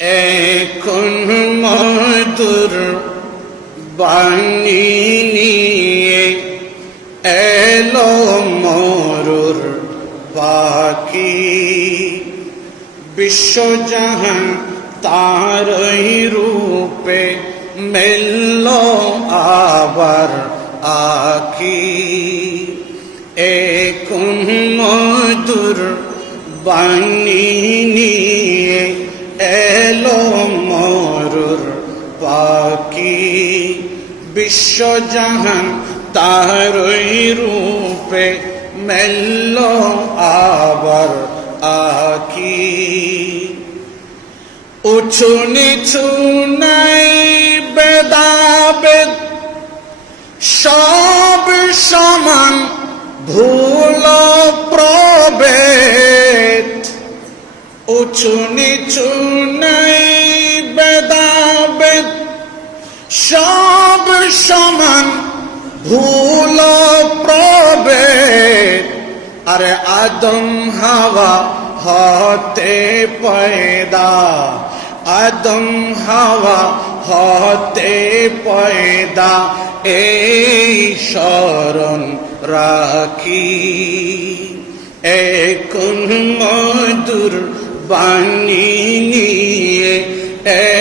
এখন মধুর বাণী নিয়ে এলো মরুর পাখি, বিশ্বজাহান তারই রূপে মেলল আবার আখি। এখন মধুর বাণী নিয়ে এলো মরুর পাখি, বিশ্বজাহান তারই রূপে মেলল আবার আখি। উঁচু নিচু নাই বেদাবেদ, সব সমান ভুল প্রভেদ। উঁচু নিচু নাই বেদাবেদ, সব সমান ভুল প্রভেদ। আরে আদম হাওয়া হতে পয়দা, আদম হাওয়া হতে পয়দা, এই স্মরণ রাখি। এখন মধুর বাণী নিয়ে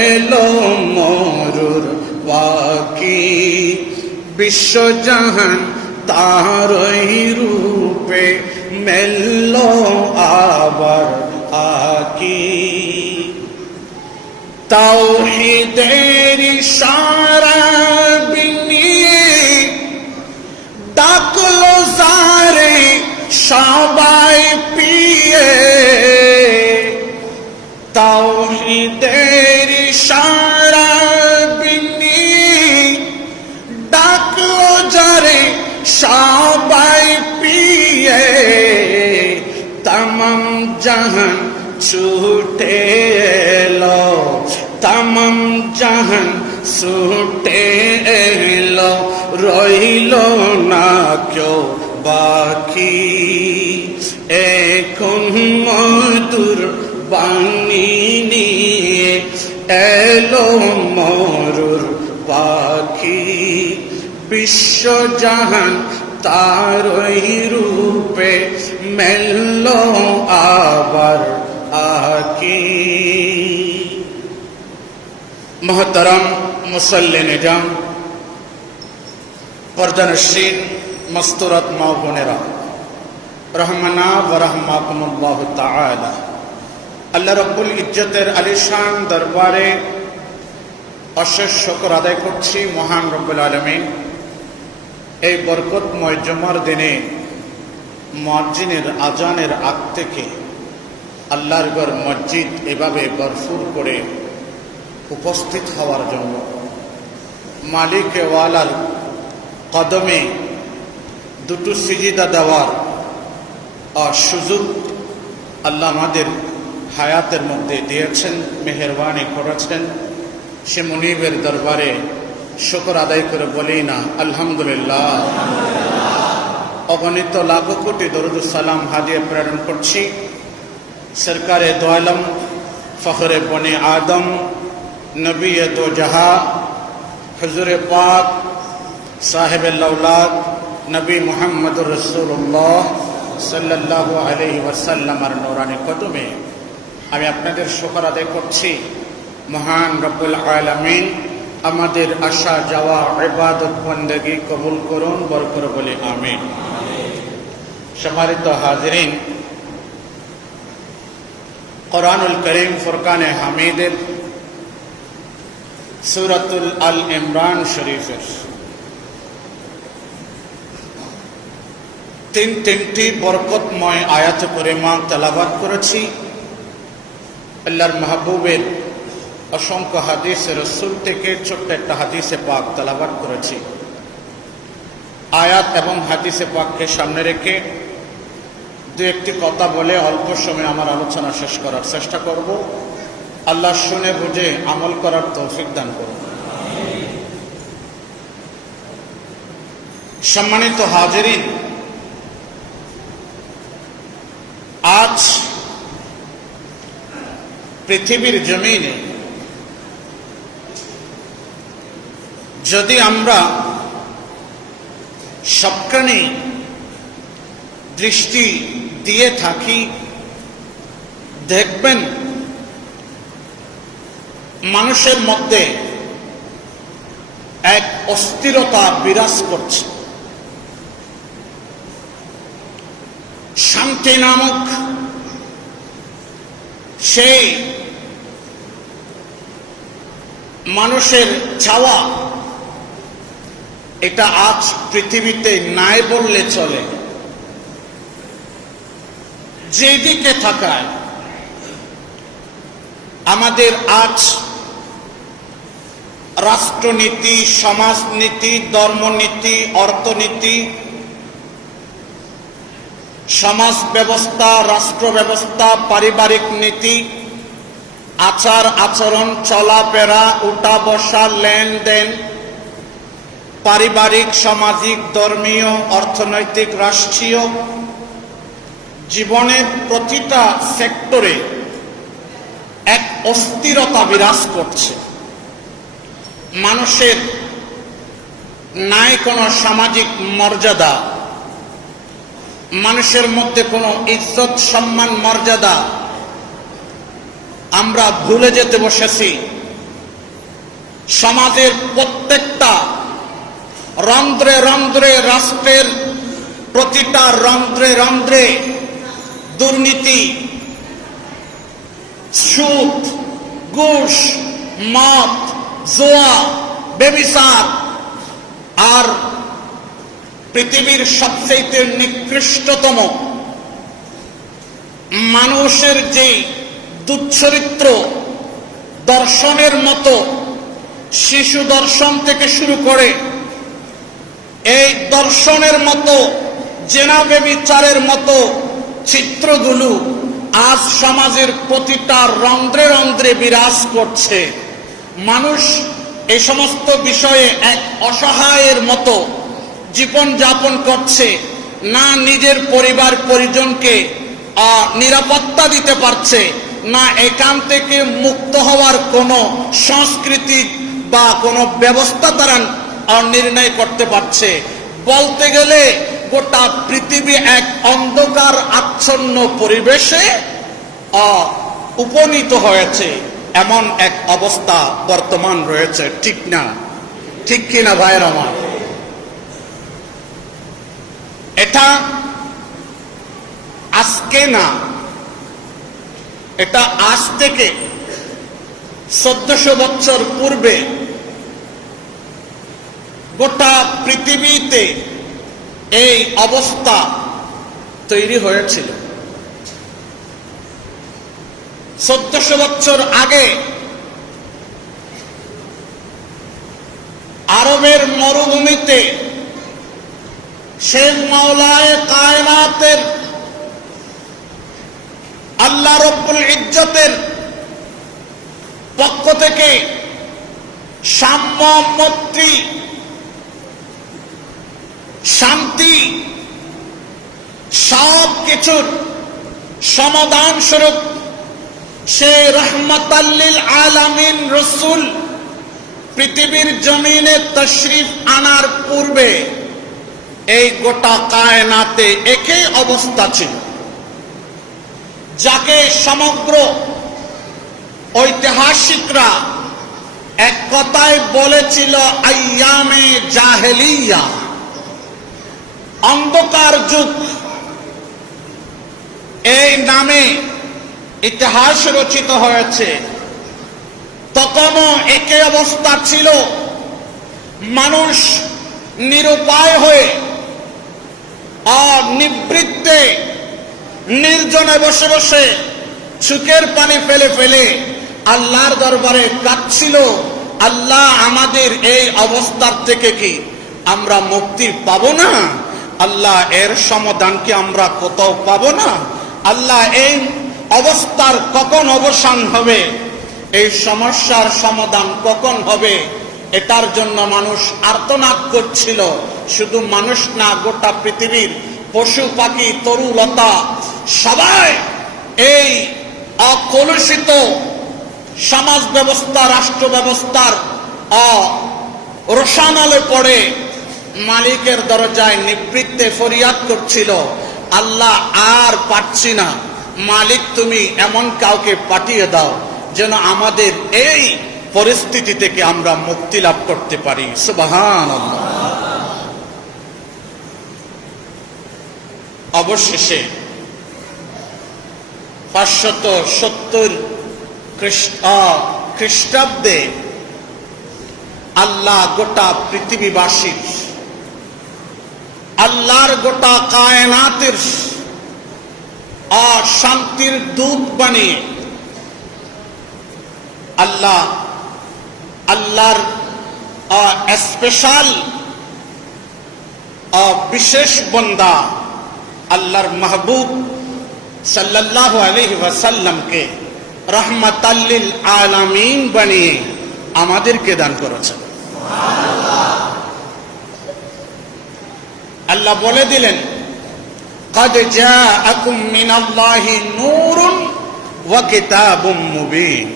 এলো মরুর পাখি, বিশ্বজাহান তারই রূপে মেলল আবার আখি। তাওহীদের ইশারা বিনিয়ে ডাকলো যারে সবাই পিয়ে, তাওহীদের ইশারা বিনিয়ে ডাকলো যারে সবাই পিয়ে। তমাম জাহান ছুটে এলো, তমাম জাহান ছুটে এলো, রইল না কেউ বাকি। এখন মধুর বাণী নিয়ে এলো মরুর পাখি, বিশ্বজাহান তারই রূপে মেলল আবার আখি। মোহতারাম মুসল্লি নিজাম, পর্দানশীন মস্তুরাত মা বোনেরা, রহমানা ও রহমাকুমুল্লাহ তাআলা। আল্লাহ রাব্বুল ইজ্জতের আলিশান দরবারে অশেষ শুকর আদায় করছি মহান রব্বুল আলামিন এই বরকতময় জুমার দিনে মুয়াজ্জিনের আজানের আগ থেকে আল্লাহর ঘর মসজিদ এভাবে ভরপুর করে উপস্থিত হওয়ার জন্য, মালিক ওয়ালার কদমে দুটো সিজদা দেওয়ার সুযোগ আল্লাহ আমাদের হায়াতের মধ্যে দিয়েছেন, মেহেরবানি করেছেন। সে মুনিবের দরবারে শুকর আদায় করে বলি না আলহামদুলিল্লাহ। অগণিত লাখো কোটি দরুদ সালাম হাদিয়া প্রেরণ করছি সরকারে দো আলম, ফখরে বনে আদম, নবী দো জাহা, হুজুরে পাক, সাহেবে লৌলাদ, নবী মুহাম্মদুর রাসূলুল্লাহ সাল্লাল্লাহু আলাইহি ওয়াসাল্লামের নূরানি কদমে আমি আপনাদের শুকর আদায় করছি। মহান রব্বুল আলামিন আমাদের আসা যাওয়া ইবাদত বন্দেগী কবুল করুন, বরকত বলে আমিন। সম্মানিত হাজিরিন, কোরআনুল করিম ফুরকানে হামিদের সূরাতুল আল ইমরান শরীফের তিনটি বরকতময় আয়াত কারিমা তেলাওয়াত করেছি। আল্লাহর মাহবুবের অসংখ্য হাদিসে রাসূল থেকে ছোট্ট একটা হাদিসে পাক তেলাওয়াত করেছি। আয়াত এবং হাদিসে পাককে সামনে রেখে দু একটি কথা বলে অল্প সময় আমার আলোচনা শেষ করার চেষ্টা করব। আল্লাহ শুনে বুঝে আমল করার তৌফিক দান করুন। সম্মানিত হাজিরিন, আজ পৃথিবীর জমিনে যদি আমরা সবখানে দৃষ্টি দিয়ে থাকি, দেখবেন মানুষের মধ্যে এক অস্থিরতা বিরাজ করছে। শান্তি নামক সেই মানুষের চাওয়া, এটা আজ পৃথিবীতে নাই বললে চলে। যেদিকে থাকায় আমাদের আজ রাষ্ট্রনীতি, সমাজনীতি, ধর্মনীতি, অর্থনীতি, সমাজ ব্যবস্থা, রাষ্ট্র ব্যবস্থা, পারিবারিক নীতি, আচার আচরণ, চলাফেরা, উঠা বসা, লেনদেন, পারিবারিক, সামাজিক, ধর্মীয়, অর্থনৈতিক, রাষ্ট্রীয় জীবনের প্রতিটা সেক্টরে এক অস্থিরতা বিরাজ করছে। মানুষের নাই কোনো সামাজিক মর্যাদা, মানুষের মধ্যে কোনো ইজ্জত, সম্মান, মর্যাদা আমরা ভুলে যেতে বসেছি। সমাজের প্রত্যেকটা রন্ধ্রে রন্ধ্রে, রাষ্ট্রের প্রতিটা রন্ধ্রে রন্ধ্রে দুর্নীতি, সুদ, ঘুষ, মদ, জুয়া, ব্যভিচার, আর পৃথিবীর সবচেয়ে নিকৃষ্টতম মানুষের যে দুচ্চরিত্র দর্শনের মতো, শিশু দর্শন থেকে শুরু করে এই দর্শনের মতো, জেনা ব্যভিচারের মতো চিত্রগুলো আজ সমাজের প্রতিটা রন্ধ্রে রন্ধ্রে বিরাজ করছে। মানুষ এই সমস্ত বিষয়ে এক অসহায়ের মতো জীবন যাপন করছে, না নিজের পরিবার পরিজনকে নিরাপত্তা দিতে পারছে, না এখান থেকে মুক্ত হওয়ার কোনো সংস্কৃতি বা কোনো ব্যবস্থা তারা নির্ণয় করতে পারছে। বলতে গেলে গোটা পৃথিবী এক অন্ধকার আচ্ছন্ন পরিবেশে উপনীত হয়েছে, এমন এক অবস্থা বর্তমান রয়েছে। ঠিক না? ঠিক কিনা ভাইয়ের আমার? এটা আজকে না, এটা আজ থেকে 1400 বছর পূর্বে গোটা পৃথিবীতে এই অবস্থা তৈরি হয়েছিল। 1400 বছর আগে আরবের মরুভূমিতে শেখ মাওলায়ে কায়নাতের আল্লাহ রব্বুল ইজ্জতের পক্ষ থেকে সাম্য, মৈত্রী, শান্তি সব কিছুর সমাধান স্বরূপ সে রহমাতাল লিল আলামিন রাসূল পৃথিবীর জমিনে তশরিফ আনার পূর্বে এই গোটা কায়নাতে একই অবস্থা ছিল, যাকে সমগ্র ঐতিহাসিকরা এক কথায় বলেছিল আইয়ামে জাহেলিয়া, অন্ধকার যুগ। এই নামে ইতিহাস রচিত হয়েছে। তখনও একই অবস্থা ছিল, মানুষ নিরুপায় হয়ে নিবৃত্তে নির্জনে বসে বসে চোখের পানি ফেলে ফেলে আল্লাহর দরবারে কাঁদছিল, আল্লাহ আমাদের এই অবস্থার থেকে কি আমরা মুক্তি পাবো না? আল্লাহ এর সমাধান কি আমরা কোথাও পাবো না? আল্লাহ এই অবস্থার কখন অবসান হবে? এই সমস্যার সমাধান কখন হবে? এটার জন্য মানুষ আর্তনাদ করছিল। শুধু মানুষ না, গোটা পৃথিবীর পশু পাখি, তরুলতা সবাই এই অকলুষিত সমাজ ব্যবস্থা, রাষ্ট্র ব্যবস্থার রোশান আলো পড়ে মালিকের দরজায় নিবৃত্তে ফরিয়াদ করছিল, আল্লাহ আর পারছি না, মালিক তুমি এমন কাউকে পাঠিয়ে দাও যেন আমাদের এই পরিস্থিতি থেকে আমরা মুক্তি লাভ করতে পারি। সুবহানাল্লাহ। অবশেষে 570 খ্রিস্টাব্দে আল্লাহ গোটা পৃথিবীবাসীর, আল্লাহর গোটা কায়নাতের শান্তির দূত বানিয়ে আল্লাহর স্পেশাল বিশেষ বান্দা আল্লাহর মাহবুব সাল্লাল্লাহু আলাইহি ওয়াসাল্লামকে রাহমাতাল লিল আলামিন বানিয়ে আমাদেরকে দান করেছেন। আল্লাহ বলে দিলেন, قد جاءكم من الله نور وكتاب مبين।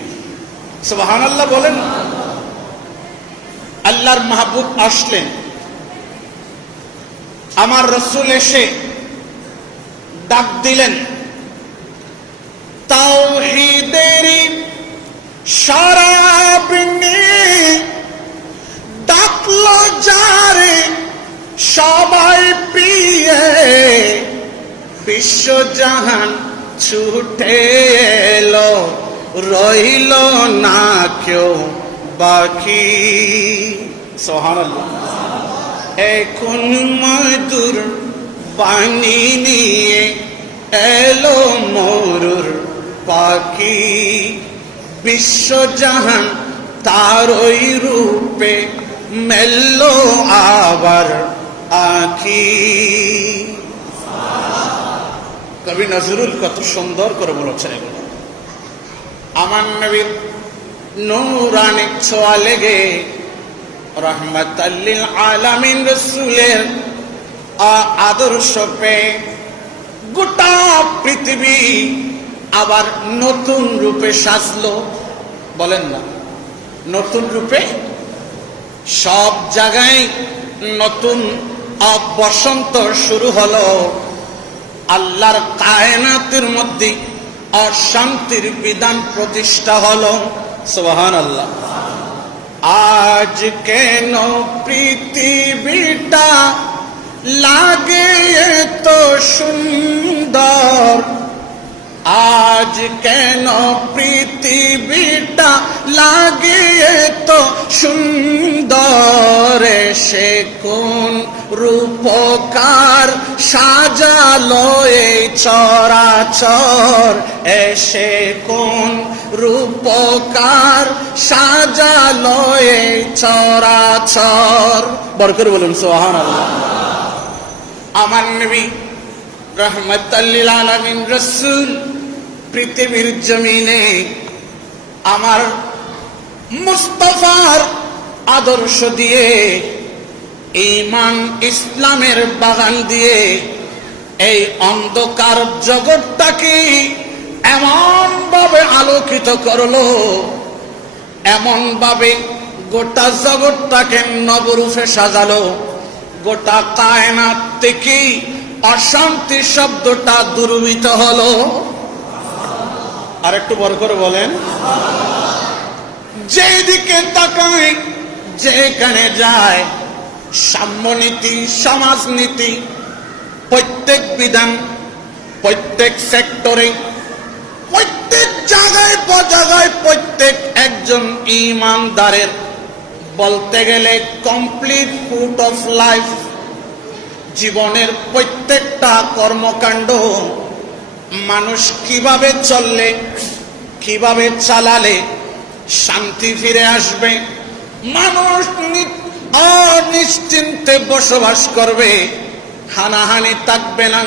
সুবহানাল্লাহ বলেন। আল্লাহর মাহবুব আসলেন, আমার রাসূল এসে ডাক দিলেন, তাওহীদের শরাব নিয়ে ডাকলো যারে সবাই পিয়ে, বিশ্বজাহান ছুটে এলো, রইল না কেউ বাকি। সুবহানাল্লাহ। এখন মধুর বাণী নিয়ে এলো মরুর পাখি, বিশ্বজাহান তার ওই রূপে মেললো আবার আখি। কবি নজরুল কত সুন্দর করে বলেছেন এগুলো। আমার নবীর নূরানি ছোঁয়া লেগে রাহমাতাল লিল আলামিন রাসূলের আদর্শ পেয়ে গোটা পৃথিবী আবার নতুন রূপে সাজলো। বলেন না, নতুন রূপে সব জায়গায় নতুন বসন্ত শুরু হলো। আল্লাহর কায়নাতের মধ্যে অশান্তির বিধান প্রতিষ্ঠা হলো। সুবহানাল্লাহ। আজ কেন পৃথিবীটা লাগে এত সুন্দর, আজ কেন পৃথিবীটা লাগে এত সুন্দর, সে কোন রূপকার সাজালো এই চরাচর, এসে কোন রূপকার সাজালো এই চরাচর। বড় করে বলুন সুবহানাল্লাহ। আমার নবী রাহমাতাল লিল আলামিন রাসূল পৃথিবীর জমিনে আমার মুস্তাফার আদর্শ দিয়ে, ঈমান ইসলামের বাগান দিয়ে এই অন্ধকার জগৎটাকে এমন ভাবে আলোকিত করলো, এমন ভাবে গোটা জগৎটাকে নবরূপে সাজালো, গোটা কায়নাত থেকে অশান্তি শব্দটা দূরীভূত হলো। আর একটু বড় করে বলেন। যেদিকে তাকায়, যেখানে যায়, সাম্যনীতি, সমাজনীতি, প্রত্যেক বিধান, প্রত্যেক সেক্টরে, প্রত্যেক জায়গায় জায়গায় প্রত্যেক একজন ঈমানদারের বলতে গেলে কমপ্লিট ফুট অফ লাইফ, জীবনের প্রত্যেকটা কর্মকাণ্ড মানুষ কিভাবে চললে, কিভাবে চালালে শান্তি ফিরে আসবে, মানুষ নিশ্চিন্তে বসবাস করবে, হানাহানি থাকবে না,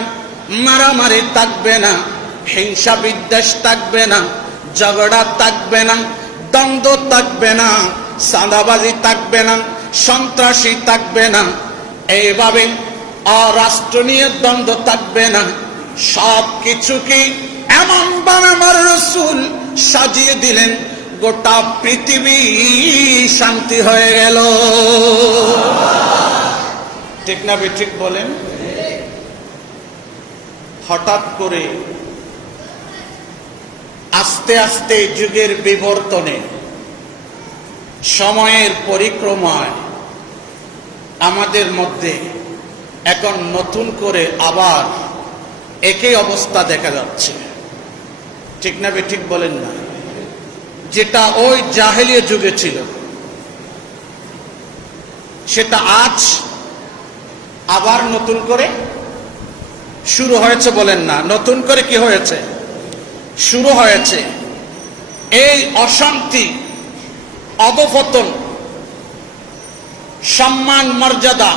মারামারি থাকবে না, হিংসা বিদ্বেষ থাকবে না, ঝগড়া থাকবে না, দ্বন্দ্ব থাকবে না, চাঁদাবাজি থাকবে না, সন্ত্রাসী থাকবে না, এইভাবে রাষ্ট্র নিয়ে দ্বন্দ্ব থাকবে না। সব কিছুকে এমন ভাবে আমার রাসূল সাজিয়ে দিলেন, গোটা পৃথিবী শান্তি হয়ে গেল। ঠিক না ঠিক বলেন? হঠাৎ করে আস্তে আস্তে যুগের বিবর্তনে, সময়ের পরিক্রমায় আমাদের মধ্যে এখন নতুন করে আবার একই অবস্থা দেখা যাচ্ছে। ঠিক না ঠিক বলেন না? যেটা ওই জাহেলিয়া যুগে ছিল সেটা আজ আবার নতুন করে শুরু হয়েছে। বলেন না, নতুন করে কি হয়েছে? শুরু হয়েছে। এই অশান্তি, অধঃপতন, সম্মান মর্যাদা,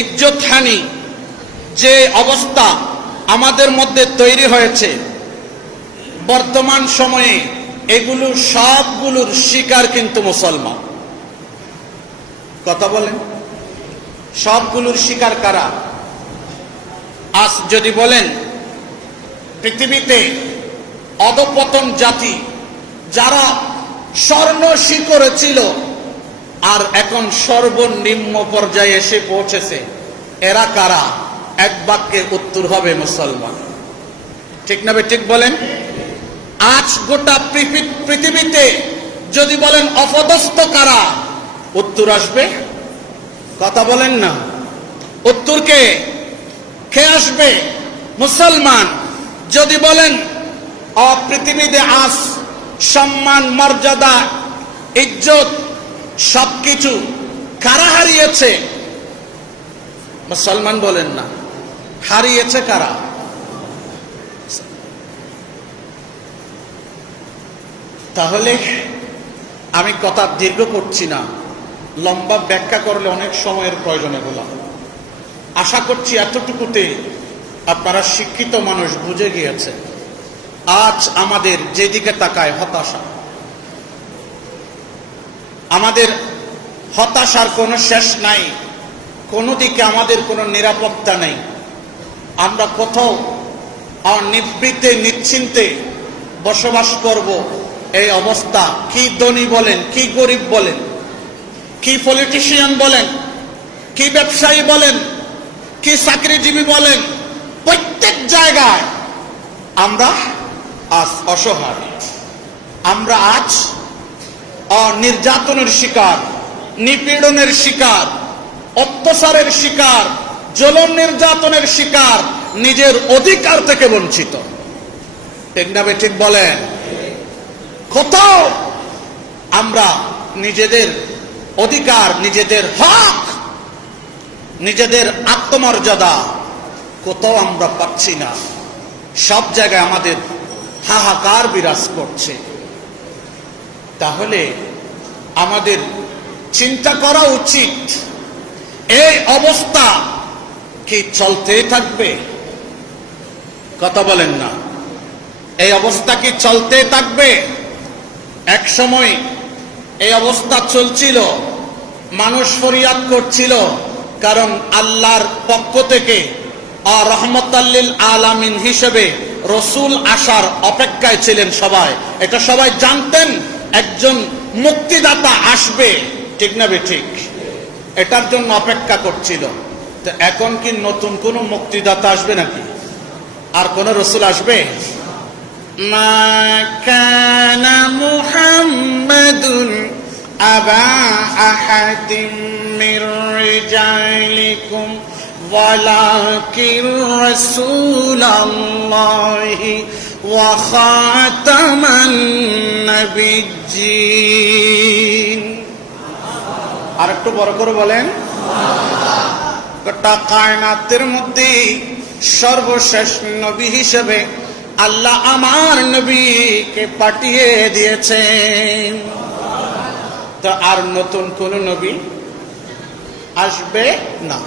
ইজ্জতহানি যে অবস্থা আমাদের মধ্যে তৈরি হয়েছে বর্তমান সময়ে, এগুলো সবগুলোর শিকার কিন্তু মুসলমান। কথা বলেন, সবগুলোর শিকার কারা? আজ যদি বলেন পৃথিবীতে অধঃপতন জাতি যারা স্বর্ণ শিখরে ছিল আর এখন সর্বনিম্ন পর্যায়ে এসে পৌঁছেছে, এরা কারা? এক বাক্যে উত্তর হবে মুসলমান। ঠিক না ঠিক বলেন? আজ গোটা পৃথিবীতে যদি বলেন অপদস্থ কারা, উত্তর আসবে? কথা বলেন না, উত্তর কে আসবে? মুসলমান। যদি বলেন পৃথিবীতে আজ সম্মান মর্যাদা ইজ্জত সবকিছু কারা হারিয়েছে? মুসলমান বলেন না, হারিয়েছে কারা? তাহলে আমি কথা দীর্ঘ করছি না, লম্বা ব্যাখ্যা করলে অনেক সময়ের প্রয়োজন। এগুলো আশা করছি এতটুকুতে আপনারা শিক্ষিত মানুষ বুঝে গিয়েছে। আজ আমাদের যেদিকে তাকায় হতাশা, আমাদের হতাশার কোনো শেষ নাই, কোনো দিকে আমাদের কোনো নিরাপত্তা নেই। আমরা কোথাও নিবৃত্তে নিশ্চিন্তে বসবাস করব এই অবস্থা। কি ধনী বলেন, কি গরিব বলেন, কি পলিটিশিয়ান বলেন, কি ব্যবসায়ী বলেন, কি চাকরিজীবী বলেন, প্রত্যেক জায়গায় আমরা আজ অসহায়। আমরা আজ নির্যাতনের শিকার, নিপীড়নের শিকার, অত্যাচারের শিকার, জুলুম নির্যাতনের শিকার, নিজের অধিকার থেকে বঞ্চিত। ঠিক না ঠিক বলেন? কোথাও আমরা নিজেদের অধিকার, নিজেদের হক, নিজেদের আত্মমর্যাদা কোথাও আমরা পাচ্ছি না। সব জায়গায় আমাদের হাহাকার বিরাজ করছে। তাহলে আমাদের চিন্তা করা উচিত, এই অবস্থা কি চলতেই থাকবে? কথা বলেন না, এই অবস্থা কি চলতে থাকবে? এক সময় এই অবস্থা চলছিল, মানুষ ফরিয়াদ করছিল, কারণ আল্লাহর পক্ষ থেকে রহমতাল্লিল আলামিন হিসেবে রসুল আসার অপেক্ষায় ছিলেন সবাই। এটা সবাই জানতেন, একজন মুক্তিদাতা আসবে। ঠিক না ঠিক? এটার জন্য অপেক্ষা করছিল। তো এখন কি নতুন কোন মুক্তিদাতা আসবে নাকি? আর কোন রসুল আসবে? মা কানা মুহাম্মাদুন আবা আহাদিম মির রিজালিকুম ওয়ালাকিন রাসূলুল্লাহি ওয়া খাতামান নাবিয়্যিন। আর একটু বড় করে বলেন। গোটা কায়নাতের মধ্যে সর্বশেষ নবী হিসেবে আল্লাহ আমার নবীকে পাঠিয়ে দিয়েছেন। তো আর নতুন কোন নবী আসবে না।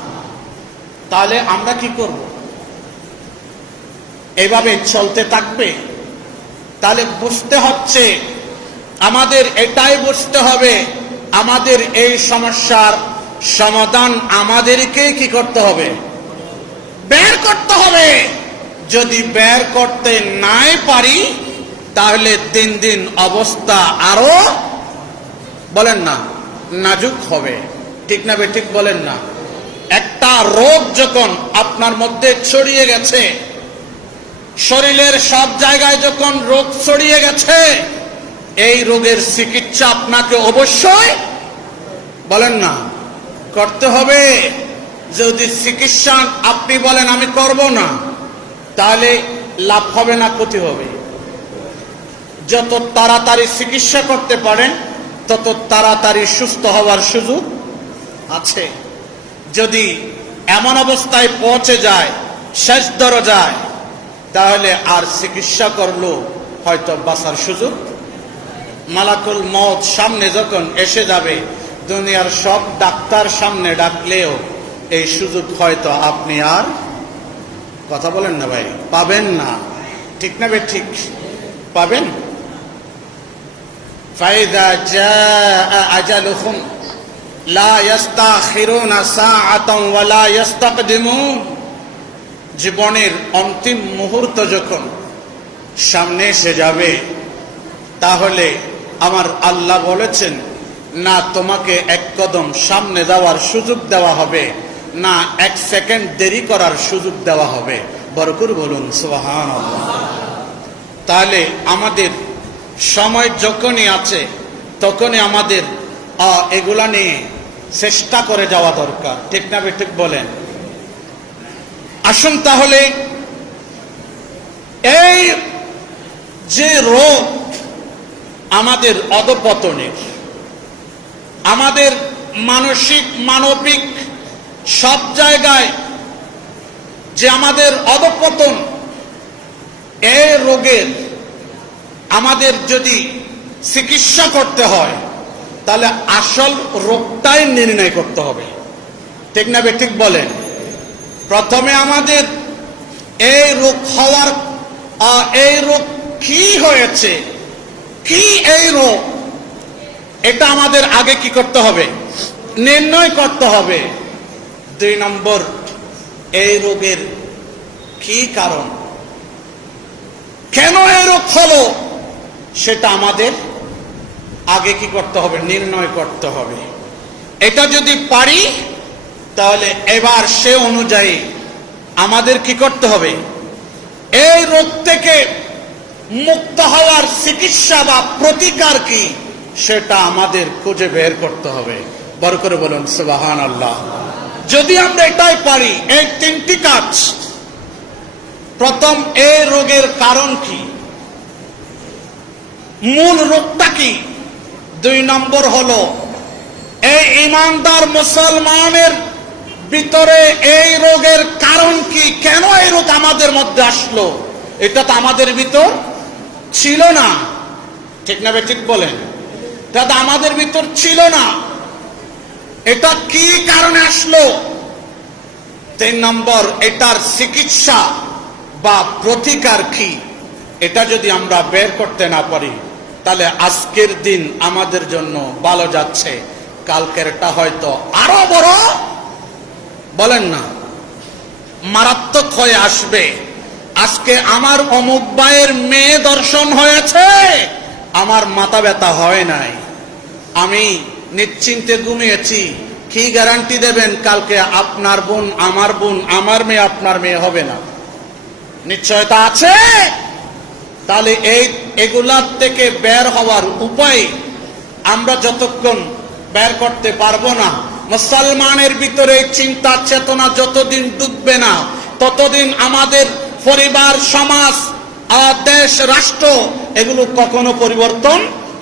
তাহলে আমরা কি করব? এভাবে চলতে থাকবে? তাহলে বুঝতে হচ্ছে, আমাদের এটাই বুঝতে হবে, আমাদের এই সমস্যার সমাধান আমাদেরকে কি করতে হবে? বের করতে হবে। যদি বের করতে নাই পারি, তাহলে দিন দিন অবস্থা আরো বলেন না নাজুক হবে। ঠিক না ঠিক বলেন না? একটা রোগ যখন আপনার মধ্যে ছড়িয়ে গেছে, শরীরের সব জায়গায় যখন রোগ ছড়িয়ে গেছে, এই রোগের চিকিৎসা আপনাকে অবশ্যই বলেন না করতে হবে। যদি চিকিৎসা আপনি বলেন আমি করব না, তাহলে লাভ হবে না ক্ষতি হবে। যত তাড়াতাড়ি চিকিৎসা করতে পারেন তত তাড়াতাড়ি সুস্থ হওয়ার সুযোগ আছে। যদি এমন অবস্থায় পৌঁছে যায়, শেষ দরজায়, তাহলে আর চিকিৎসা করলেও হয়তো বাঁচার সুযোগ। মালাকুল মউত সামনে যখন এসে যাবে, দুনিয়ার সব ডাক্তার সামনে ডাকলেও এই সুযোগ হয়তো আপনি আর কথা বলেন না ভাই পাবেন না। ঠিক না ভাই? ঠিক পাবেন। ফাইদা জাআ আজালুহুম লা ইস্তাখিরুনা সাআতান ওয়া লা ইস্তাকদিমুন। জীবনের অন্তিম মুহূর্ত যখন সামনে এসে যাবে, তাহলে আমার আল্লাহ বলেছেন, না তোমাকে এক কদম সামনে যাওয়ার সুযোগ দেওয়া হবে, না এক সেকেন্ড দেরি করার সুযোগ দেওয়া হবে। বড় করে বলুন সুবহানাল্লাহ। তাহলে আমাদের সময় যখনই আছে তখনই আমাদের এগুলা নিয়ে চেষ্টা করে যাওয়া দরকার। ঠিক না ঠিক বলেন? আসুন তাহলে এই যে রোগ আমাদের অধঃপতনের, আমাদের মানসিক মানবিক সব জায়গায় যে আমাদের অধঃপতন, এই রোগের আমাদের যদি চিকিৎসা করতে হয়, তাহলে আসল রোগটাই নির্ণয় করতে হবে। ঠিক না ঠিক বলেন? প্রথমে আমাদের এই রোগ হওয়ার, এই রোগ কি হয়েছে, কি এই রোগ, এটা আমাদের আগে কি করতে হবে? নির্ণয় করতে হবে। 2 নম্বর, এই রোগের কি কারণ, কেন এই রোগ হলো, সেটা আমাদের আগে কি করতে হবে? নির্ণয় করতে হবে। এটা যদি পারি, তাহলে এবার সে অনুযায়ী আমাদের কি করতে হবে? এই রোগ থেকে মুক্ত হওয়ার চিকিৎসা বা প্রতিকার কি, সেটা আমাদের খুঁজে বের করতে হবে। বড় করে বলুন সুবহানাল্লাহ। যদি আমরা এটাই পারি, এই 3টি কাজ, প্রথম এই রোগের কারণ কি, মূল রোগটা কি, 2 নম্বর হলো এই ঈমানদার মুসলমানের ভিতরে এই রোগের কারণ কি, কেন এই রোগ আমাদের মধ্যে আসলো, এটা তো আমাদের ভিতর ছিল না। ঠিক না ঠিক বলেন? এটা তো আমাদের ভিতর ছিল না, এটা কি কারণে আসলো। 3 নম্বর, এটার চিকিৎসা বা প্রতিকার কি, এটা যদি আমরা বের করতে না পারি, তাহলে আজকের দিন আমাদের জন্য ভালো যাচ্ছে, কালকেরটা হয়তো আরো বড় বলেন না মারাত্মক হয়ে আসবে। আজকে আমার অমুক ভাইয়ের মেয়ে দর্শন হয়েছে, আমার মাথা ব্যথা হয় নাই, আমি নিশ্চিন্তে ঘুমিয়েছি, কি গ্যারান্টি দেবেন কালকে আপনার বোন, আমার মেয়ে আপনার মেয়ে হবে না? নিশ্চয়তা আছে? তাহলে এগুলার থেকে বের হওয়ার উপায় আমরা যতক্ষণ বের করতে পারবো না, মুসলমানের ভিতরে চিন্তা চেতনা যতদিন ডুববে না, ততদিন আমাদের পরিবার, সমাজ, দেশ, রাষ্ট্র এগুলো কখনো পরিবর্তন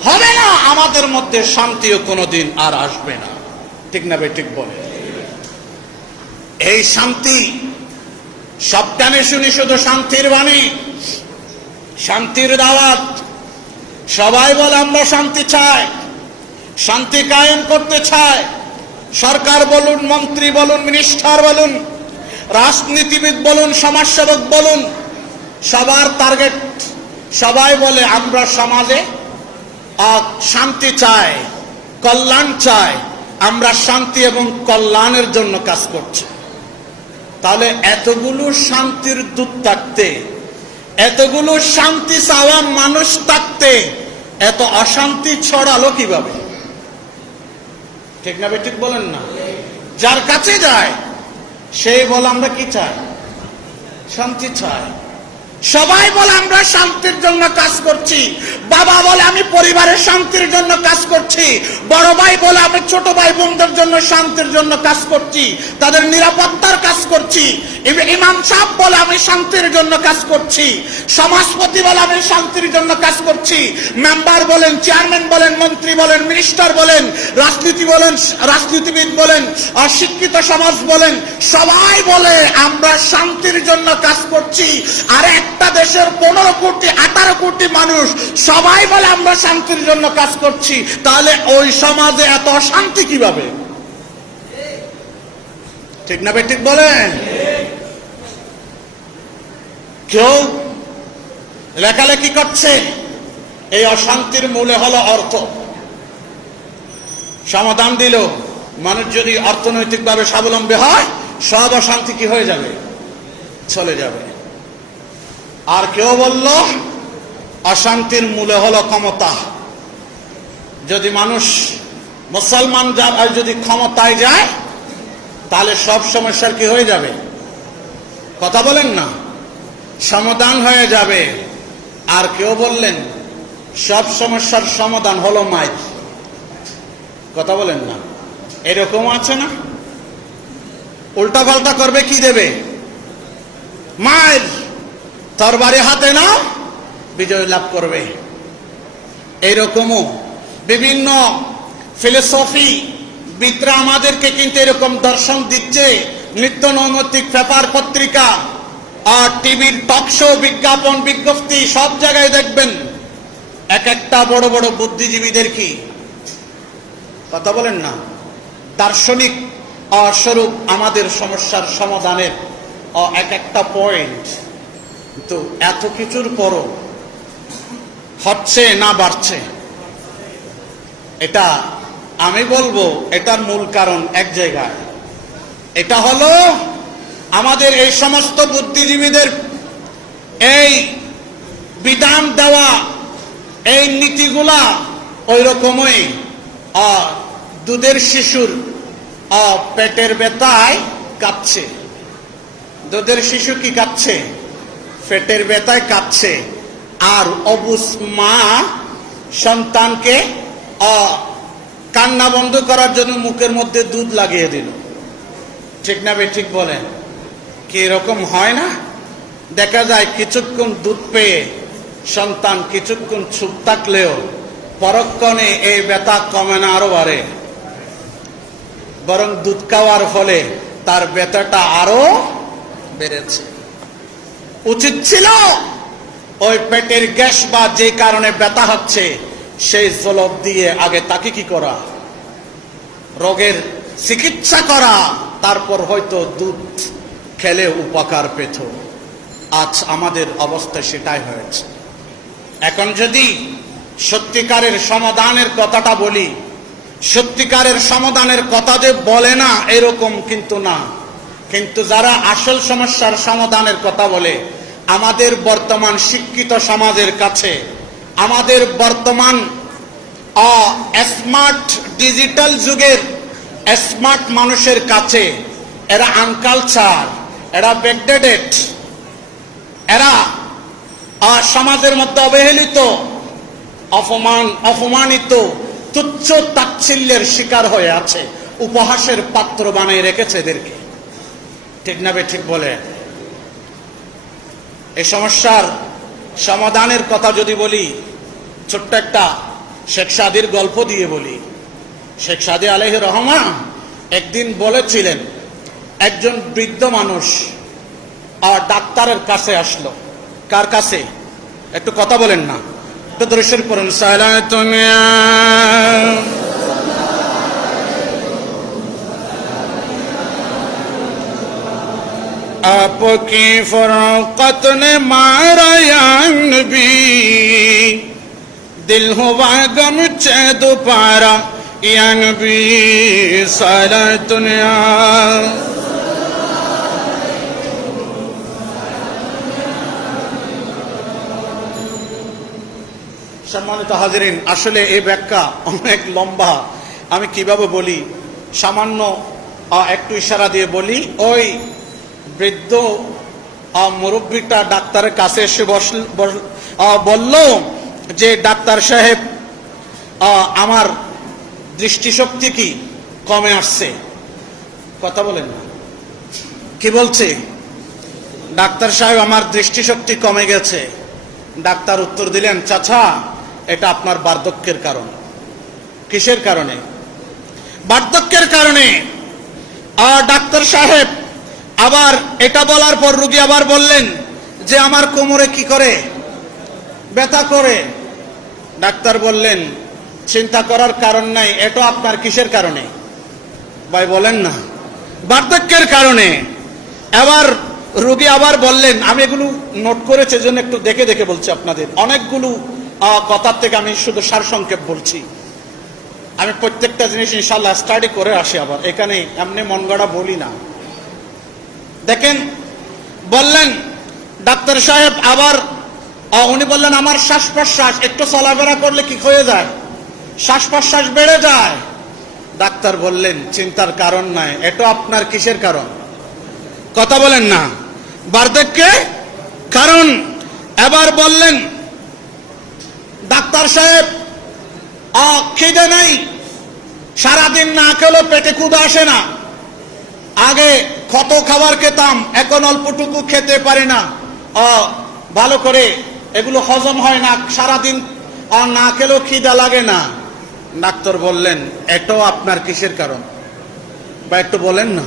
হবে না। আমাদের মধ্যে শান্তিও কোনোদিন আর আসবে না। ঠিক না ভাই? ঠিক বলে। এই শান্তি সব কানে শুনি শুধু শান্তির বাণী, শান্তির দাওয়াত, সবাই বলে আমরা শান্তি চাই, শান্তি কায়েম করতে চায়। সরকার বলুন, মন্ত্রী বলুন, মিনিস্টার বলুন, রাজনীতিবিদ বলুন, সমাজসেবক বলুন, সবার টার্গেট, সবাই বলে আমরা সমাজে শান্তি চাই, কল্যাণ চাই, আমরা শান্তি এবং কল্যাণের জন্য কাজ করছি। তাহলে এতগুলো শান্তির দূত থাকতে এতগুলো শান্তি চাওয়া মানুষ থাকতে এত অশান্তি ছড়ালো কিভাবে? ঠিক না ঠিক বলেন না? যার কাছে যায় সেই বলে আমরা কি চাই? শান্তি চাই। সবাই বলে আমরা শান্তির জন্য কাজ করছি। বাবা বলে আমি পরিবারের শান্তির জন্য কাজ করছি। বড় ভাই বলে আমি ছোট ভাই বোনদের জন্য শান্তির জন্য কাজ করছি, তাদের নিরাপত্তার কাজ করছি। ইমাম সাহেব বলে আমি শান্তির জন্য কাজ করছি। সমাজপতি বলে আমি শান্তির জন্য কাজ করছি। মেম্বার বলেন, চেয়ারম্যান বলেন, মন্ত্রী বলেন, মিনিস্টার বলেন, রাজনীতিবিদ বলেন, অশিক্ষিত সমাজ বলেন, সবাই বলে আমরা শান্তির জন্য কাজ করছি। আর একটা দেশের 15 কোটি 18 কোটি মানুষ সবাই বলে আমরা শান্তির জন্য কাজ করছি। তাহলে ওই সমাজে এত অশান্তি কিভাবে? ঠিক না ঠিক বলেন? কেউ লেখালেখি করছে, এই অশান্তির মূলে হলো অর্থ। সমাধান দিল, মানুষ যদি অর্থনৈতিকভাবে স্বাবলম্বী হয় সব অশান্তি কি হয়ে যাবে? চলে যাবে। আর কেউ বলল অশান্তির মূলে হলো ক্ষমতা। যদি মানুষ মুসলমান যদি ক্ষমতায় যায় তাহলে সব সমস্যার কি হয়ে যাবে? কথা বলেন না, সমাধান হয়ে যাবে। আর কেউ বললেন সব সমস্যার সমাধান হলো মাইক। কথা বলেন না, এরকম আছে না? উল্টা পাল্টা করবে, কি দেবে? মাইক। তরবারি হাতে না বিজয় লাভ করবে। এইরকমও বিভিন্ন ফিলোসফি বিদরা আমাদেরকে কিন্তু এরকম দর্শন দিচ্ছে। নিত্য নৈমিত্তিক পেপার পত্রিকা আর টিভির টক শো, বিজ্ঞাপন, বিজ্ঞপ্তি সব জায়গায় দেখবেন এক একটা বড় বড় বুদ্ধিজীবীদের কি কথা বলেন না, দার্শনিক স্বরূপ আমাদের সমস্যার সমাধানের এক একটা পয়েন্ট। তো এত কিছুর পরও হচ্ছে না বাড়ছে, এটা আমি বলবো এটার মূল কারণ এক জায়গায়। এটা হলো আমাদের এই সমস্ত বুদ্ধিজীবীদের এই বিধান দেওয়া এই নীতিগুলা ওই রকমই দুধের শিশুর পেটের ব্যথায় কাঁপছে। দুধের শিশু কি কাঁপছে? পেটের ব্যথায় কাঁপছে। আর অবুঝ মা সন্তানকে কান্না বন্ধ করার জন্য মুখের মধ্যে দুধ লাগিয়ে দিল। ঠিক না ঠিক বলেন? কি এরকম হয় না? দেখা যায় কিছুক্ষণ দুধ পেয়ে সন্তান কিছুক্ষণ চুপ থাকলেও পরক্ষণে এই ব্যথা কমে না, আরো বাড়ে। বরং দুধ খাওয়ার ফলে তার ব্যথাটা আরো বেড়েছে। উচিত ছিল ওই পেটের গ্যাস বা যে কারণে ব্যথা হচ্ছে সেই জলব দিয়ে আগে তাকে কি করা, রোগের চিকিৎসা করা, তারপর হয়তো দুধ খেলে উপকার পেত। আজ আমাদের অবস্থা সেটাই হয়েছে। এখন যদি সত্যিকারের সমাধানের কথাটা বলি, সত্যিকারের সমাধানের কথা যে বলে না এরকম কিন্তু না, কিন্তু যারা আসল সমস্যার সমাধানের কথা বলে আমাদের বর্তমান শিক্ষিত সমাজের কাছে, আমাদের বর্তমান স্মার্ট ডিজিটাল যুগের স্মার্ট মানুষের কাছে এরা আনকালচার, এরা ব্যাকডেটেড, এরা সমাজের মধ্যে অবহেলিত, অপমানিত, তুচ্ছ তাচ্ছিল্যের শিকার হয়ে আছে, উপহাসের পাত্র বানিয়ে রেখেছে এদেরকে। ঠিক না ঠিক বলে? এই সমস্যার সমাধানের কথা যদি বলি, ছোট্ট একটা শেখ সাদির গল্প দিয়ে বলি। শেখ সাদি আলাইহির রহমান একদিন বলেছিলেন, একজন বৃদ্ধ মানুষ ডাক্তারের কাছে আসলো। কার কাছে? একটু কথা বলেন না, একটু দর্শন করুন। তুমি आपकी फरकत ने मारा या नबी, दिल हुआ गम चे दोबारा या नबी सारा दुनिया। সম্মানিত হাজিরিন, আসলে এই ব্যাখ্যা অনেক লম্বা, আমি কিভাবে বলি, সামান্য একটু ইশারা দিয়ে বলি। ওই বৃদ্ধ মুরব্বীটা ডাক্তারের কাছে এসে বলল যে ডাক্তার সাহেব, আমার দৃষ্টিশক্তি কি কমে আসছে। কথা বলেন না, কি বলছে? ডাক্তার সাহেব, আমার দৃষ্টিশক্তি কমে গেছে। ডাক্তার উত্তর দিলেন, চাচা, এটা আপনার বার্ধক্যের কারণ। কিসের কারণে? বার্ধক্যের কারণে। ডাক্তার সাহেব আবার এটা বলার পর রোগী আবার বললেন যে আমার কোমরে কি করে, ব্যথা করে। ডাক্তার বললেন, চিন্তা করার কারণ নাই, এটা আপনার কিসের কারণে? ভাই বলেন না, বার্ধক্যের কারণে। এবার রোগী আবার বললেন, আমি এগুলো নোট করেছি, জন্য একটু দেখে দেখে বলছি আপনাদের। অনেকগুলো কথার থেকে আমি শুধু সারসংক্ষেপ বলছি। আমি প্রত্যেকটা জিনিস ইনশাল্লাহ স্টাডি করে আসি, আবার এখানে এমনি মন গড়া বলি না। দেখেন, বললেন ডাক্তার সাহেব আবার, উনি বললেন আমার শ্বাস প্রশ্বাস একটু চলাফেরা করলে কি হয়ে যায়, শ্বাস প্রশ্বাস বেড়ে যায়। ডাক্তার বললেন, চিন্তার কারণ নাই, এটা আপনার কিসের কারণ? কথা বলেন না, বার্ধক্যে কারণ। এবার বললেন ডাক্তার সাহেব, খিদে নাই, সারাদিন না খেলেও পেটে ক্ষুধা আসে না। আগে কত খাবার খেতাম, এখন অল্পটুকু খেতে পারি না, ভালো করে এগুলো হজম হয় না, সারাদিন না খেলেও খিদা লাগে না। ডাক্তার বললেন, এটাও আপনার কিসের কারণ? বা একটু বলেন না,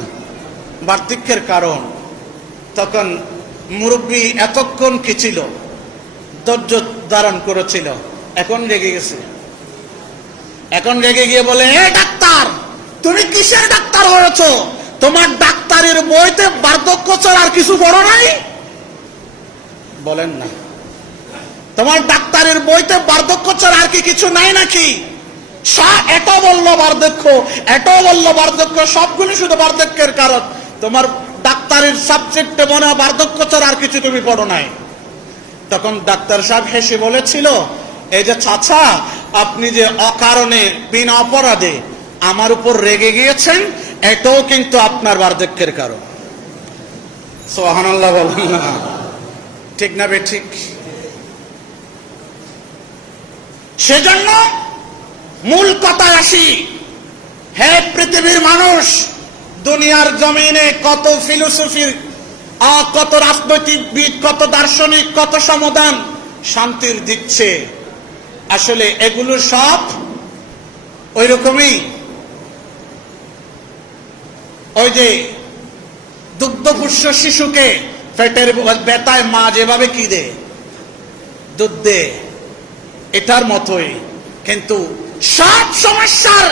বার্ধক্যের কারণ। তখন মুরব্বী এতক্ষণ কি ছিল, ধৈর্য ধারণ করেছিল, এখন রেগে গেছে। এখন রেগে গিয়ে বলে, এ ডাক্তার, তুমি কিসের ডাক্তার হয়েছো? তোমার ডাক্তারের বইতে বার্ধক্য ছাড়া আর কিছু পড়ো নাই? বলেন না, তোমার ডাক্তারের বইতে বার্ধক্য ছাড়া আর কি কিছু নাই নাকি? এটা বললো বার্ধক্য, এটাও বললো বার্ধক্য, সবগুলো শুধু বার্ধক্যের কারণ। তোমার ডাক্তারের সাবজেক্টে মনে হয় বার্ধক্য ছাড়া আর কিছু তুমি পড়ো নাই। তখন ডাক্তার সাহেব হেসে বলেছিল, এই যে চাচা, আপনি যে অকারণে বিনা অপরাধে আমার উপর রেগে গিয়েছেন, এটাও কিন্তু আপনার বার্ধক্যের কারণ। সুবহানাল্লাহ বলেন না, ঠিক না বে ঠিক? সেজন্য মূল কথায় আসি। হে পৃথিবীর মানুষ, দুনিয়ার জমিনে কত ফিলোসফির, কত রাজনৈতিকবিদ, কত দার্শনিক, কত সমাধান শান্তির দিচ্ছে, আসলে এগুলো সব ওই রকমই। ওই যে দুগ্ধপুষ্য শিশুকে পেটের ব্যথায় মা যেভাবে কি দে, দুধ দে, এটার মতোই। কিন্তু সব সমস্যার,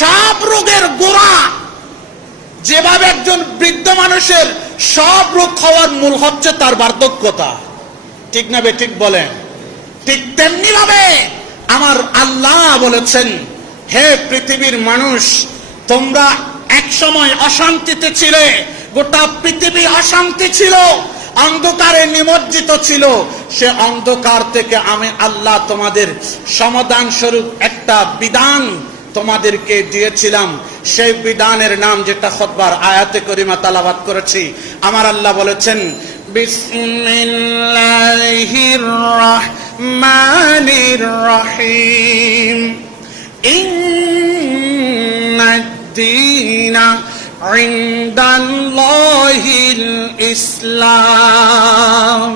সব রোগের গোড়া, যেভাবে একজন বৃদ্ধ মানুষের সব রোগ হওয়ার মূল হচ্ছে তার বার্ধক্যতা। ঠিক না বে ঠিক বলেন? ঠিক তেমনি ভাবে আমার আল্লাহ বলেছেন, হে পৃথিবীর মানুষ, তোমরা এক সময় অশান্তিতে ছিলে, গোটা পৃথিবী অশান্তি ছিল, অন্ধকারে নিমজ্জিত ছিল। সে অন্ধকার থেকে আমি আল্লাহ তোমাদের সমাধান স্বরূপ একটা বিধান তোমাদেরকে দিয়েছিলাম। সেই বিধানের নাম, যেটা খুতবার আয়াতে করিমা তালাবাত করেছি, আমার আল্লাহ বলেছেন, বিসমিল্লাহির রহমানির রহিম, ইন্নাদ-দীনা ইনদাল্লাহিল ইসলাম।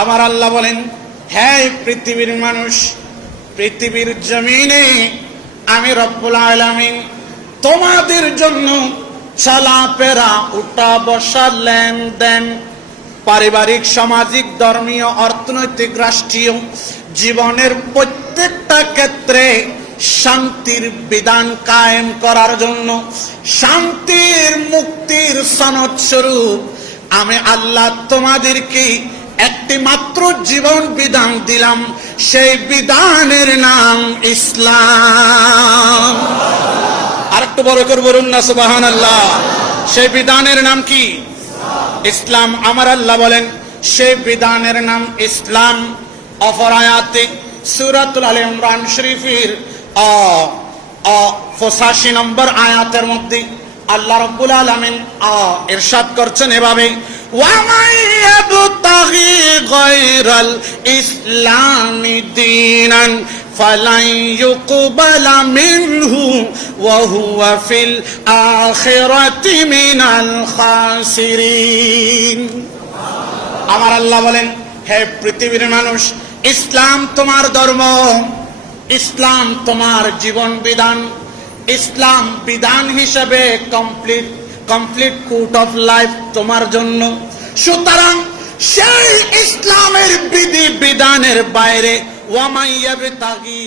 আমার আল্লাহ বলেন, হে পৃথিবীর মানুষ, পৃথিবীর জমিনে আমি রব্বুল আলামিন তোমাদের জন্য চলাফেরা, উঠা বসা, লেনদেন, পারিবারিক, সামাজিক, ধর্মীয়, অর্থনৈতিক, রাষ্ট্রীয় জীবনের প্রত্যেকটা ক্ষেত্রে শান্তির বিধান কায়েম করার জন্য, শান্তির মুক্তির সনদ স্বরূপ আমি আল্লাহ তোমাদেরকে একটি মাত্র জীবন বিধান দিলাম। সেই বিধানের নাম ইসলাম। আরেকটু বড় করে বলুন না সুবহানাল্লাহ। সেই বিধানের নাম কি? ইসলাম। আমার আল্লাহ বলেন, সেই বিধানের নাম ইসলাম। অপর আয়াতে সূরাতুল আলে ইমরান শরীফের 85 নম্বর আয়াতের মধ্যে আল্লাহ রাব্বুল আলামিন ইরশাদ করছেন এভাবে, ওয়া মান ইয়াবতাগি গায়রাল ইসলামি দীনান ফালান ইউকবালা মিনহু ওয়া হুয়া ফিল আখিরাতি মিনাল খাসিরিন। আমার আল্লাহ বলেন, হে পৃথিবীর মানুষ, ইসলাম তোমার ধর্ম, ইসলাম তোমার জীবন বিধান, ইসলাম বিধান হিসেবে কমপ্লিট কোড অফ লাইফ তোমার জন্য। সুতরাং সেই ইসলামের বিধি বিধানের বাইরে ওয়া মান ইয়াবতাগি